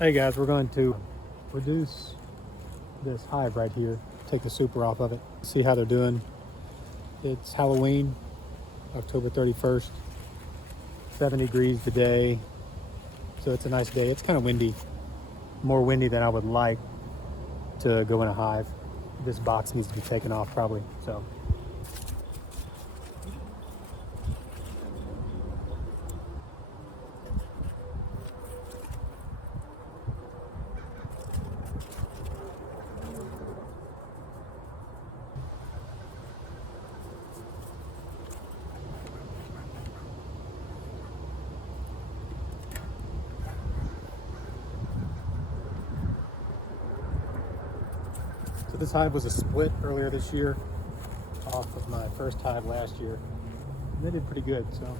Hey guys, we're going to reduce this hive right here, take the super off of it, see how they're doing. It's Halloween, October 31st, 7 degrees today, so it's a nice day. It's kind of windy, more windy than I would like to go in a hive. This box needs to be taken off probably, so. So this hive was a split earlier this year off of my first hive last year. And they did pretty good, so.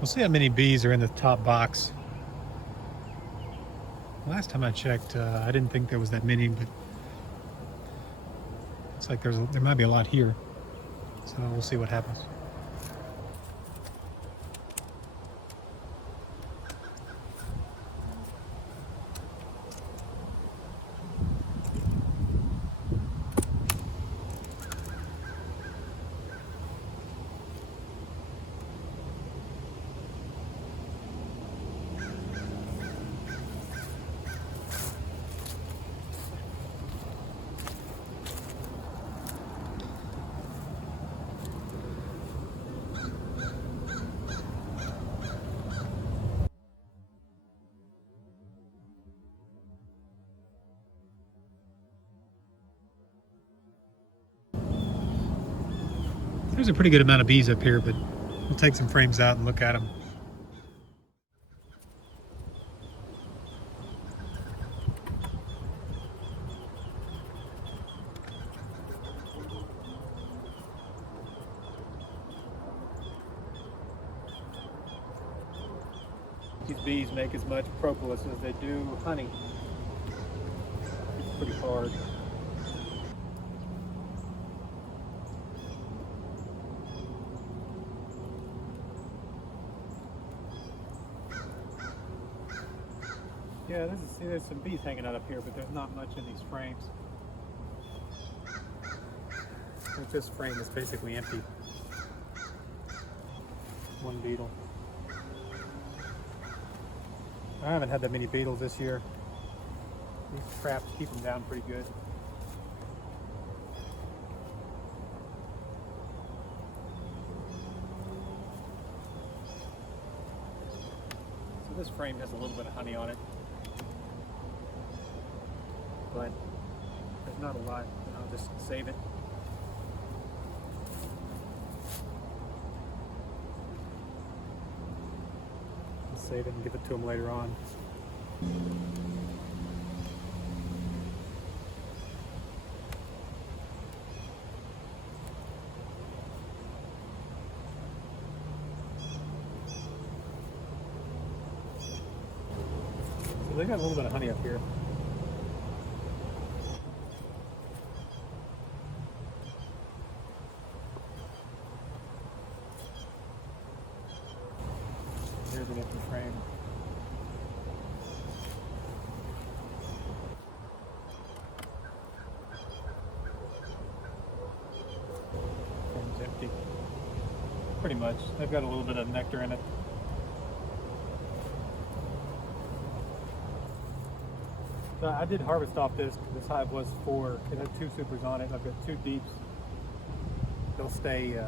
We'll see how many bees are in the top box. Last time I checked, I didn't think there was that many, but looks like there might be a lot here. So we'll see what happens. There's a pretty good amount of bees up here, but we'll take some frames out and look at them. These bees make as much propolis as they do honey. It's pretty hard. Yeah, see, there's some bees hanging out up here, but there's not much in these frames. Like this frame is basically empty. One beetle. I haven't had that many beetles this year. These traps keep them down pretty good. So this frame has a little bit of honey on it, but there's not a lot, and I'll just save it. Save it and give it to them later on. So they got a little bit of honey up here. Here's an empty frame. Frame's empty. Pretty much. They've got a little bit of nectar in it. So I did harvest off this because this hive was it had 2 supers on it. I've got 2 deeps. They'll stay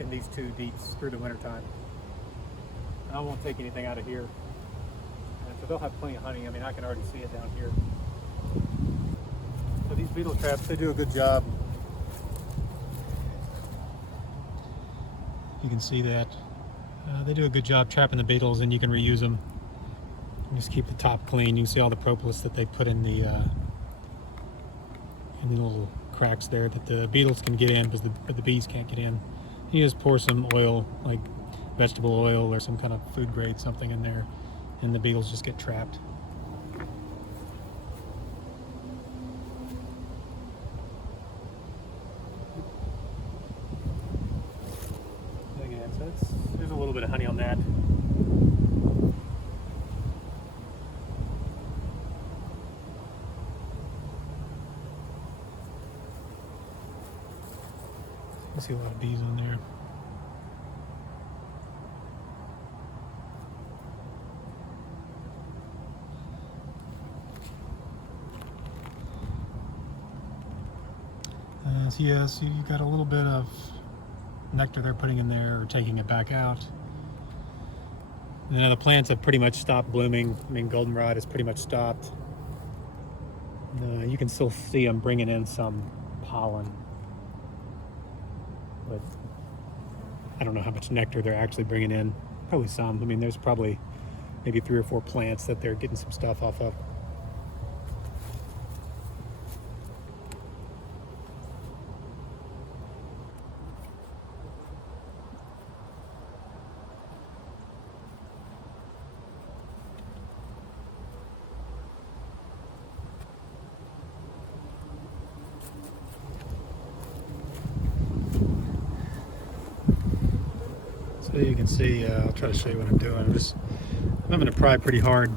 in these 2 deeps through the winter time. I won't take anything out of here. And so they'll have plenty of honey. I mean, I can already see it down here. So these beetle traps, they do a good job. You can see that. They do a good job trapping the beetles, and you can reuse them. Just keep the top clean. You can see all the propolis that they put in the any little cracks there that the beetles can get in, but the bees can't get in. You just pour some oil, like vegetable oil or some kind of food grade something in there, and the beetles just get trapped. Again, so there's a little bit of honey on that. I see a lot of bees on there. So yeah, so you got a little bit of nectar they're putting in there or taking it back out. And then the plants have pretty much stopped blooming. I mean, goldenrod has pretty much stopped. You can still see them bringing in some pollen, but I don't know how much nectar they're actually bringing in. Probably some. I mean, there's probably maybe 3 or 4 plants that they're getting some stuff off of. So you can see, I'll try to show you what I'm doing. I'm having to pry pretty hard.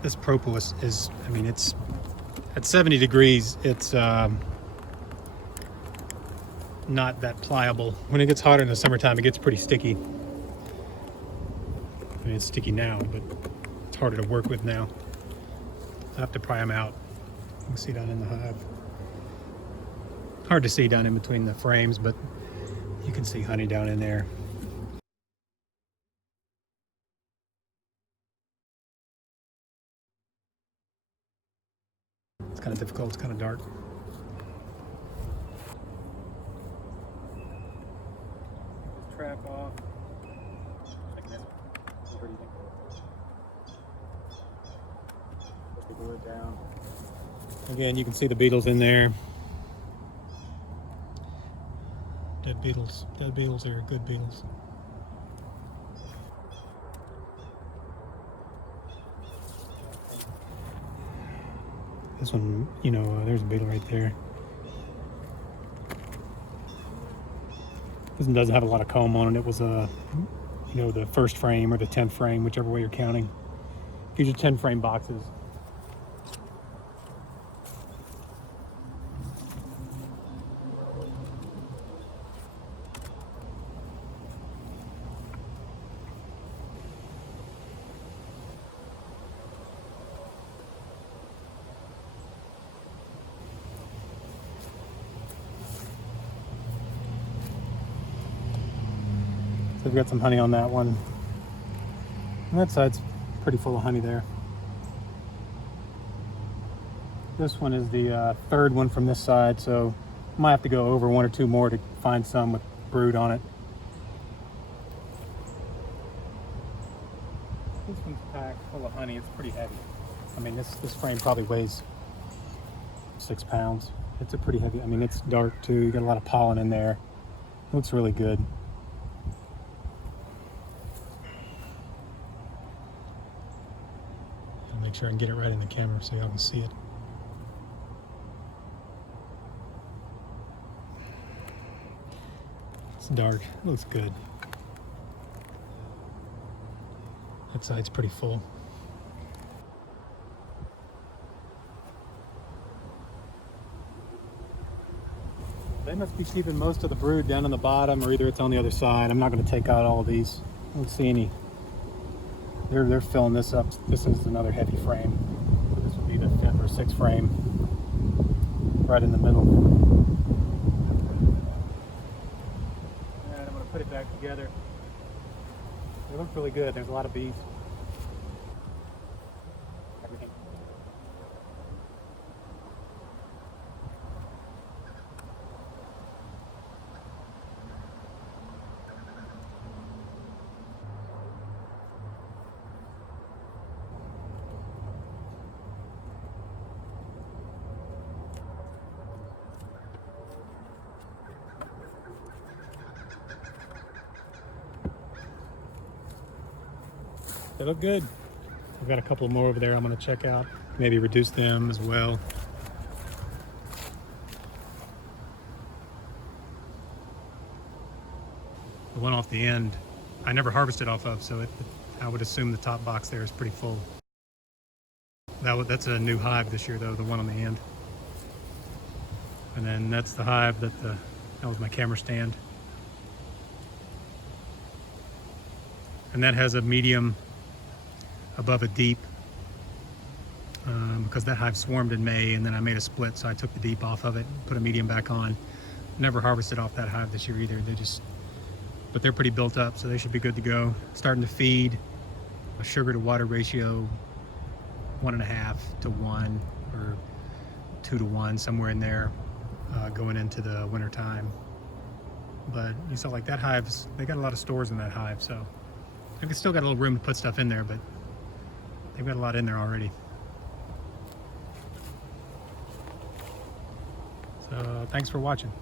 This propolis is, I mean, it's at 70 degrees, it's not that pliable. When it gets hotter in the summertime, it gets pretty sticky. I mean, it's sticky now, but it's harder to work with now. I have to pry them out. You can see down in the hive. Hard to see down in between the frames, but you can see honey down in there. It's kind of difficult, it's kind of dark. Trap off. Like this. What do you think? Push the lid down. Again, you can see the beetles in there. Dead beetles. Dead beetles are good beetles. This one, you know, there's a beetle right there. This one doesn't have a lot of comb on it. It was you know, the first frame or the 10th frame, whichever way you're counting. These are 10 frame boxes. So we've got some honey on that one. And that side's pretty full of honey there. This one is the third one from this side, so I might have to go over 1 or 2 more to find some with brood on it. This one's packed full of honey. It's pretty heavy. I mean, this frame probably weighs 6 pounds. It's a pretty heavy, I mean, it's dark too. You got a lot of pollen in there. It looks really good. I'll make sure I can get it right in the camera so y'all can see it. It's dark. It looks good. That side's pretty full. They must be keeping most of the brood down on the bottom, or either it's on the other side. I'm not going to take out all of these. I don't see any. They're filling this up. This is another heavy frame. This would be the 5th or 6th frame, right in the middle. And I'm going to put it back together. They look really good. There's a lot of bees. Everything. They look good. I've got a couple more over there I'm going to check out. Maybe reduce them as well. The one off the end, I never harvested off of, so I would assume the top box there is pretty full. That's a new hive this year, though, the one on the end. And then that's the hive that was my camera stand. And that has a medium above a deep, because that hive swarmed in May, and then I made a split, so I took the deep off of it, put a medium back on. Never harvested off that hive this year either. But they're pretty built up, so they should be good to go. Starting to feed a sugar to water ratio 1.5 to 1 or 2 to 1, somewhere in there, going into the winter time. But you saw, like, that hive's, they got a lot of stores in that hive, so they've still got a little room to put stuff in there, but they've got a lot in there already. So thanks for watching.